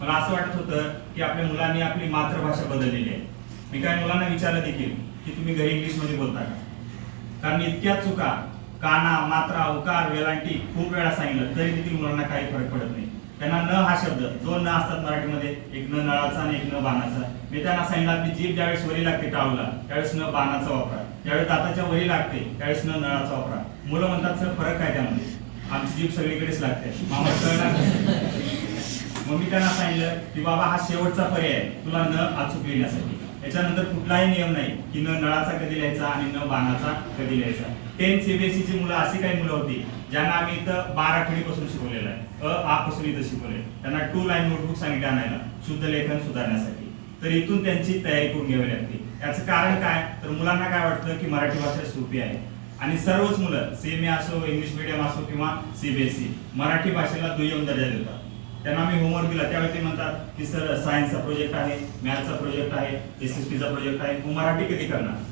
मला असं वाटत होतं की आपल्या मुलांनी आपली मातृभाषा बदललेली आहे. मी काही मुलांना विचारलं देखील की तुम्ही घरी इंग्लिशमध्ये बोलता का, कारण इतक्या चुका काना, मात्रा, उकार, वेलांटी खूप वेळा सांगितलं तरी देखील मुलांना काही फरक पडत नाही. त्यांना न हा शब्द जो न असतात मराठीमध्ये, एक न नळाचा आणि एक न बाणाचा. मी त्यांना सांगितलं की जीभ ज्यावेळेस वरी लागते टाळूला त्यावेळेस न बाणाचा वापरा, ज्यावेळेस दाताच्या वरी लागते त्यावेळेस न नळाचा वापरा. मुलं म्हणतात सर फरक काय त्यामध्ये, आमची जीभ सगळीकडेच लागते, मामा कळणार. मग मी त्यांना सांगितलं की बाबा हा शेवटचा पर्याय आहे तुला न अचूक लिहिण्यासाठी. याच्यानंतर कुठलाही नियम नाही की न नळाचा कधी लिहायचा आणि न बाणाचा कधी लिहायचा. 10 CBSE ची मुलं अशी काही मुलं होती ज्यांना आम्ही इथं 12 खडीपासून शिकवलेलं आहे, आ पासून इथं शिकवले. त्यांना 2 लाईन नोटबुक सांगितले आणायला शुद्ध लेखन सुधारण्यासाठी. तर इथून त्यांची तयारी करून घ्यावी लागते. याचं कारण काय, तर मुलांना काय वाटतं की मराठी भाषा सोपी आहे आणि सर्वच मुलं सेमी असो, इंग्लिश मीडियम असो किंवा CBSE मराठी भाषेला दुय्यम दर्जा देतात. त्यांना आम्ही होमवर्क दिला त्यावेळी ते म्हणतात की सर सायन्सचा प्रोजेक्ट आहे, मॅथचा प्रोजेक्ट आहे, SSTचा प्रोजेक्ट आहे, मग मराठी कधी करणार.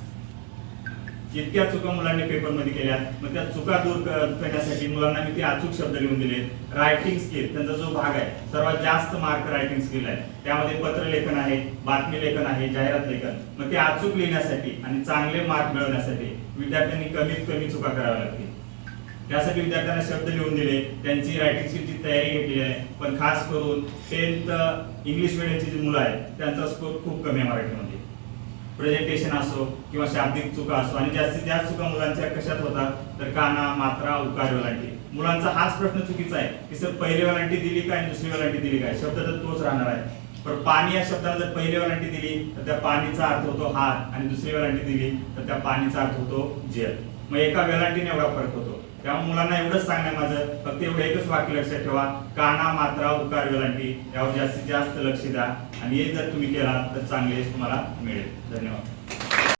इतक्या चुका मुलांनी पेपरमध्ये केल्या. मग त्या चुका दूर करण्यासाठी मुलांना मी ते अचूक शब्द लिहून दिले. रायटिंग स्किल त्यांचा जो भाग आहे सर्वात जास्त मार्क रायटिंग स्किल आहे, त्यामध्ये पत्र लेखन आहे, बातमी लेखन आहे, जाहिरात लेखन. मग ते अचूक लिहिण्यासाठी आणि चांगले मार्क मिळवण्यासाठी विद्यार्थ्यांनी कमीत कमी चुका कराव्या लागतील. त्यासाठी विद्यार्थ्यांना शब्द लिहून दिले, त्यांची रायटिंग स्किलची तयारी घेतली आहे. पण खास करून 10th इंग्लिश मिडियमची जी मुलं आहेत त्यांचा स्कोर खूप कमी आहे मराठीमध्ये. प्रेझेंटेशन असो किंवा शाब्दिक चुका असो, आणि जास्तीत जास्त चुका मुलांच्या कशात होतात तर काना, मात्रा, उकार, वेलांटी. मुलांचा हाच प्रश्न चुकीचा आहे की सर पहिली वेलांटी दिली काय आणि दुसरी वेलांटी दिली काय, शब्द तर तोच राहणार आहे. पण पाणी या शब्दाला जर पहिली वेलांटी दिली तर त्या पाणीचा अर्थ होतो हात आणि दुसरी वेलांटी दिली तर त्या पाणीचा अर्थ होतो जल. मग एका वेलांटीने एवढा फरक होतो. त्यामुळे मुलांना एवढंच सांगणं माझं, फक्त एवढं एकच वाक्य लक्षात ठेवा, काना, मात्रा, उकार, वेलांटी यावर जास्तीत जास्त लक्ष द्या आणि हे जर तुम्ही केला तर चांगले तुम्हाला मिळेल. धन्यवाद.